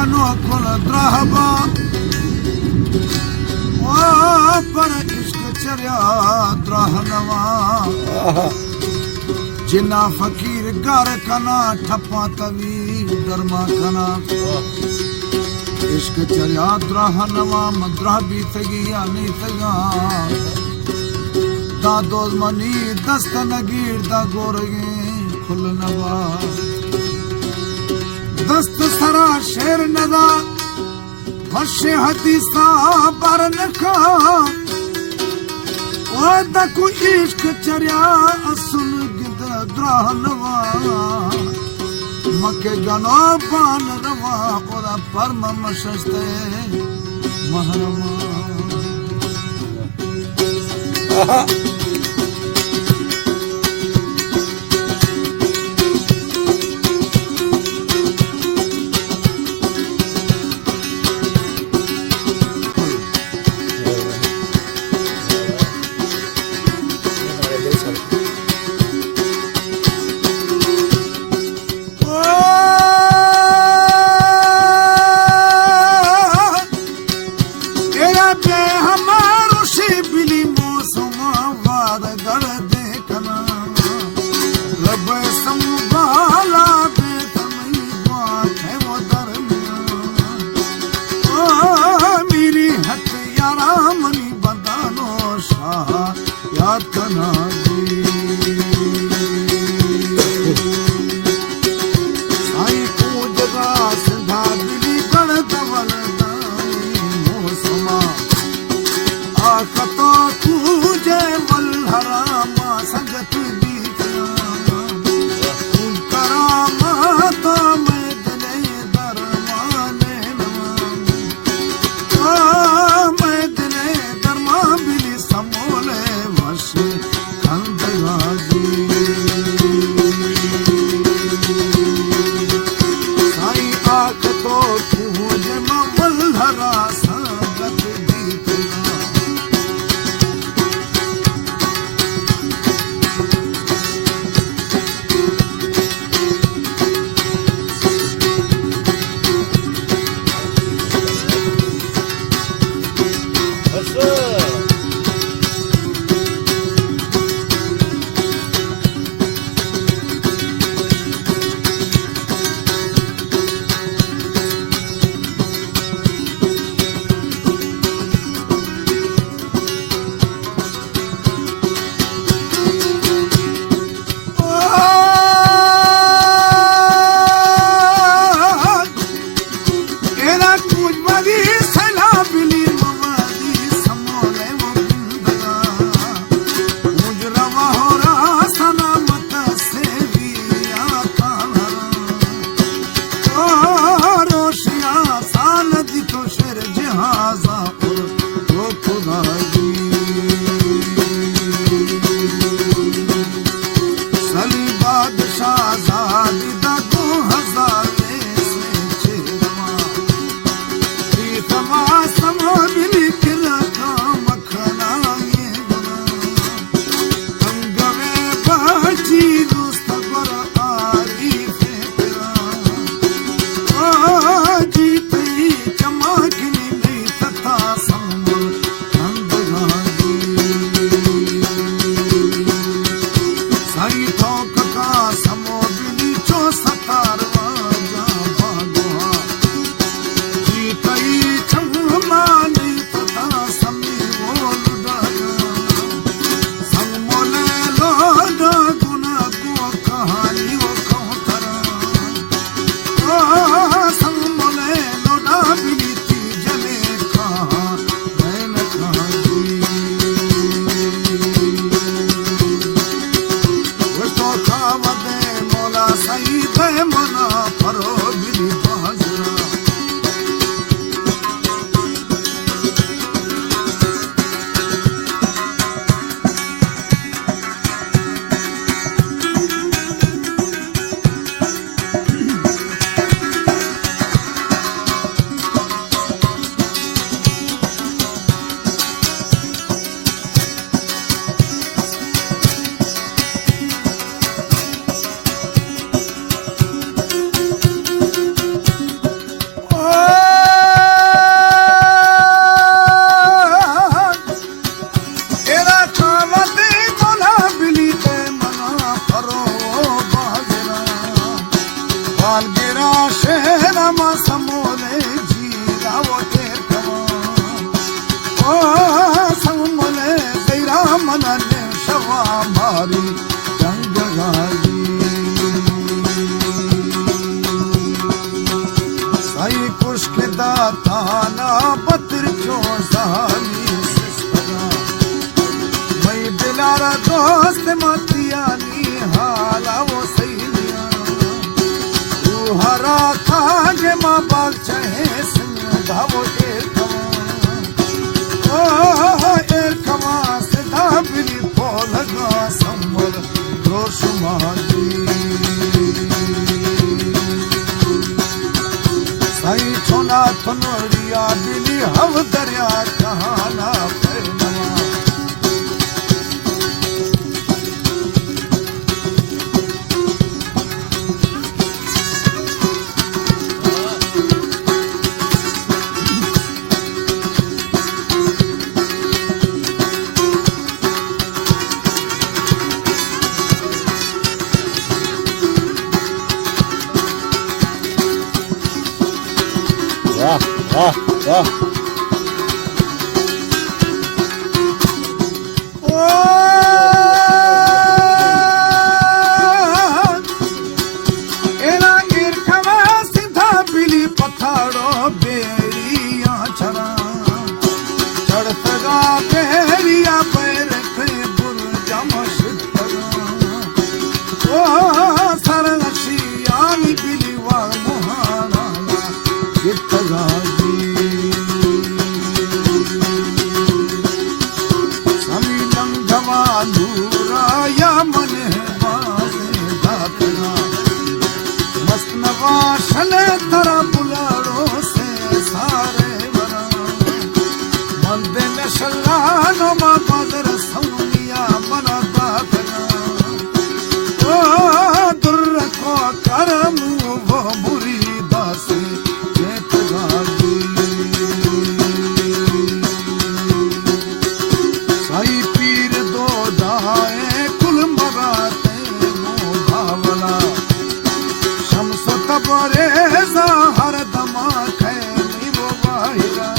कनो कुल द्राहबा पर इश्क चरिया द्राहनवा जिन्ना फकीर घर कना ठप्पा तवी दरमा कना इश्क चरिया द्राहनवा मद्रा भी तगी या नहीं तगा दा दोज मनी दस्त नगीर दा गोरगे खुलनवा दस्त सरा शेर नदा हशे हदीसा पर नखा ओ दकु इश्क चरिया असुल गिद द्राहनवा मके गनो पान रवा ओदा परम मशस्ते महरमा साई कुश्क दा थाना पत्र क्यों साली सिस्टरा मैं दिलारा दोस्त मतियानी हाला वो सैलिया तू हरा खागे माँ बाग चाहे सिंह धावो एकमा सिधा बिली पोलगा संवर दोष मादी साई छोना थनोरिया बिली हव दरिया कहाना पैनवा वाह वाह वाह एना ईरखवा सिधा बिली पथाड़ो बेरिया छरा चढ़तगा बेरिया पैर खे बुर्जा मशितगा ओ सरशियानी बिली वा मुहाना इतगा नूराया मन मस्त नवाशल तरा बुलाड़ो से सारे बना मंदे में शल्लानो मा बदर सौनिया बना दातना ओ दुर्र को करम वो बुरी दासे जेतगागी साई पीर दो दाए कुल मगाते मो भावला शम्स तबरे हर दमा खैमी वो वाहिरा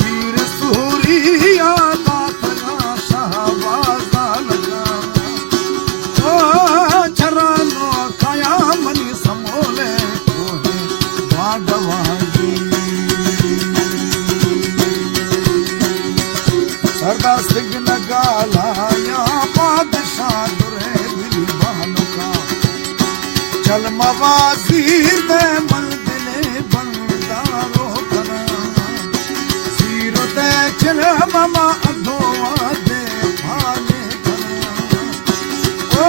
पीर सूरिया दातना शहबाजा लगा ओ चरानो काया मनी समोले कोहे बागवागी सरदा सिंह गालाया बादशाह दुरे बिली बानो का चल मवाजीर दे मंदिले बंदारो कना जीरो दे चल ममा अधोवा दे भाले कना ओ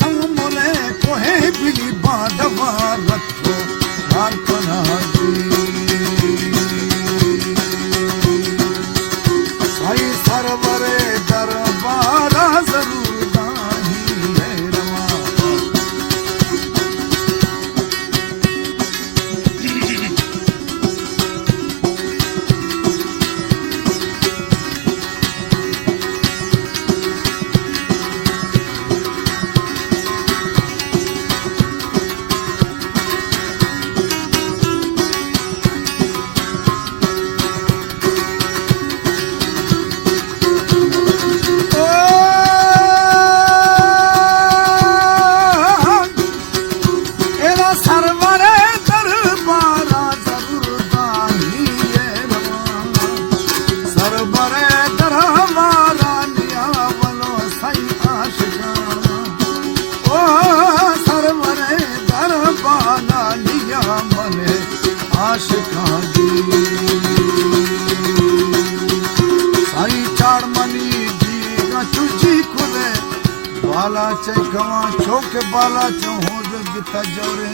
समोले कोहे बिली बादवा रखो राखना साई सरवरे दरबारा जरूर दाही है रवा बाला चौक बाला चौहो जो गीता जोरे